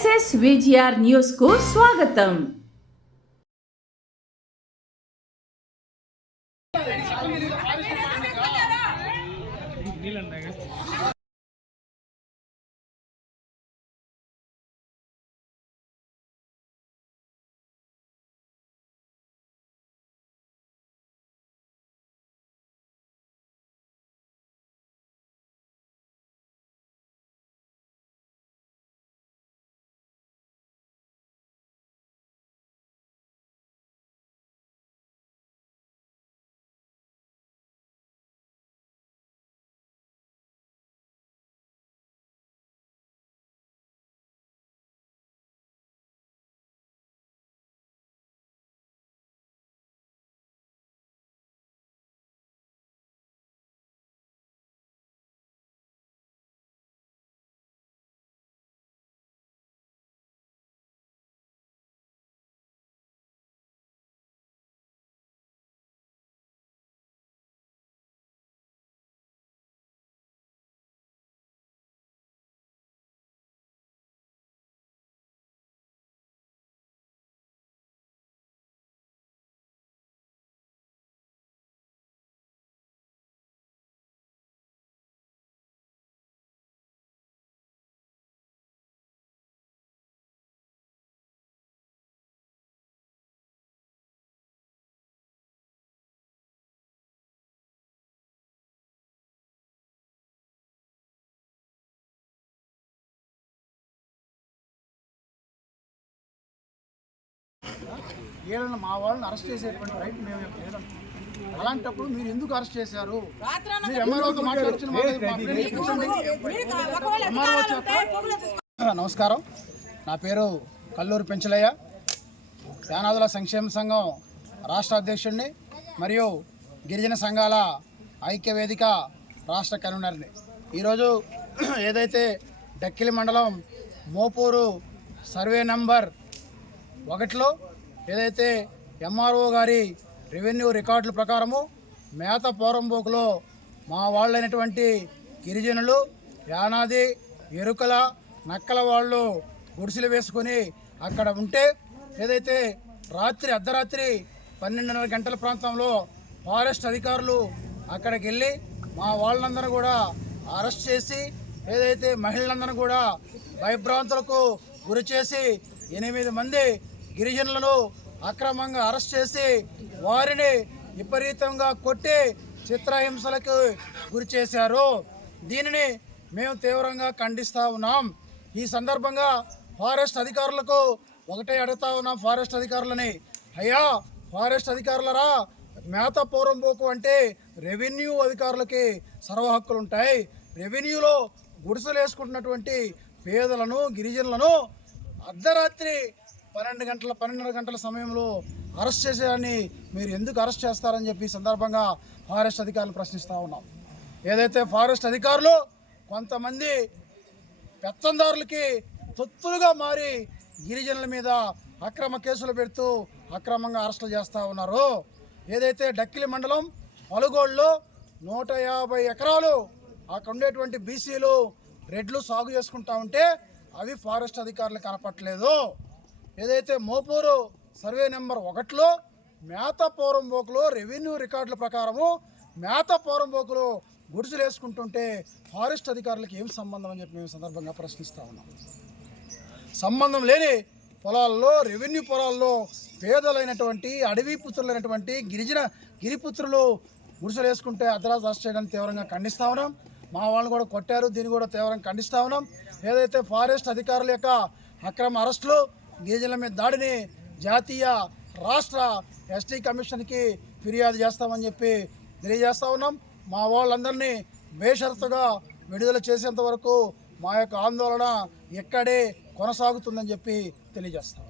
SSVGR news కు స్వాగతం. వీళ్ళని మా వాళ్ళని అరెస్ట్ చేసేటువంటి రైట్ మేము లేదంటాం. అలాంటప్పుడు మీరు ఎందుకు అరెస్ట్ చేశారు? మీరు ఎంఆర్ఓతో మాట్లాడుతున్న నమస్కారం, నా పేరు కల్లూరు పెంచలయ్య, యానాదుల సంక్షేమ సంఘం రాష్ట్ర అధ్యక్షుడిని మరియు గిరిజన సంఘాల ఐక్య వేదిక రాష్ట్ర కన్వీనర్ని. ఈరోజు ఏదైతే డక్కిలి మండలం మోపూరు సర్వే నంబర్ 1లో ఏదైతే ఎంఆర్ఓ గారి రెవెన్యూ రికార్డుల ప్రకారము మేత పోరంబోకులో మా వాళ్ళైనటువంటి గిరిజనులు, యానాది, ఎరుకల, నక్కల వాళ్ళు గుడిసెలు వేసుకొని అక్కడ ఉంటే ఏదైతే అర్ధరాత్రి 12:30 గంటల ప్రాంతంలో ఫారెస్ట్ అధికారులు అక్కడికి వెళ్ళి మా వాళ్ళందరూ కూడా అరెస్ట్ చేసి ఏదైతే మహిళలందరూ కూడా భయభ్రాంతులకు గురి చేసి 8 మంది గిరిజనులను అక్రమంగా అరెస్ట్ చేసి వారిని విపరీతంగా కొట్టి చిత్రహింసలకు గురి చేశారు. దీనిని మేము తీవ్రంగా ఖండిస్తూ ఉన్నాం. ఈ సందర్భంగా ఫారెస్ట్ అధికారులకు ఒకటే అడుగుతా ఉన్నాం, ఫారెస్ట్ అధికారులని, అయ్యా ఫారెస్ట్ అధికారులరా, మేత పోరంబోకు అంటే రెవెన్యూ అధికారులకి సర్వ హక్కులు ఉంటాయి. రెవెన్యూలో గుడిసెలు వేసుకుంటున్నటువంటి పేదలను, గిరిజనులను అర్ధరాత్రి 12:30 గంటల సమయంలో అరెస్ట్ చేసేదాన్ని మీరు ఎందుకు అరెస్ట్ చేస్తారని చెప్పి సందర్భంగా ఫారెస్ట్ అధికారులు ప్రశ్నిస్తూ ఉన్నాం. ఏదైతే ఫారెస్ట్ అధికారులు కొంతమంది పెత్తందారులకి తొత్తులుగా మారి గిరిజనుల మీద అక్రమ కేసులు పెడుతూ అక్రమంగా అరెస్టులు చేస్తూ ఉన్నారు. ఏదైతే డక్కిలి మండలం పలుగోళ్ళలో 150 ఎకరాలు అక్కడ ఉండేటువంటి బీసీలు రెడ్లు సాగు చేసుకుంటా ఉంటే అవి ఫారెస్ట్ అధికారులు కనపట్లేదు. ఏదైతే మోపూరు సర్వే నెంబర్ 1లో మేత పోరంబోకులో రెవెన్యూ రికార్డుల ప్రకారము మేత పోరంబోకులో గుడిసెలు వేసుకుంటుంటే ఫారెస్ట్ అధికారులకు ఏం సంబంధం అని చెప్పి మేము సందర్భంగా ప్రశ్నిస్తూ ఉన్నాం. సంబంధం లేని పొలాల్లో, రెవెన్యూ పొలాల్లో పేదలైనటువంటి అడవి పుత్రులైనటువంటి గిరిపుత్రులు గుడిసెలు వేసుకుంటే అర్ధరాత్రి అరెస్ట్ చేయడానికి తీవ్రంగా ఖండిస్తూ ఉన్నాం. మా వాళ్ళని కూడా కొట్టారు, దీన్ని కూడా తీవ్రంగా ఖండిస్తూ ఉన్నాం. ఏదైతే ఫారెస్ట్ అధికారుల యొక్క అక్రమ అరెస్టులు, గిరిజనుల మీద దాడిని జాతీయ రాష్ట్ర ఎస్టీ కమిషన్కి ఫిర్యాదు చేస్తామని చెప్పి తెలియజేస్తూ ఉన్నాం. మా వాళ్ళందరినీ బేషరతుగా విడుదల చేసేంత వరకు మా యొక్క ఆందోళన ఇక్కడే కొనసాగుతుందని చెప్పి తెలియజేస్తాం.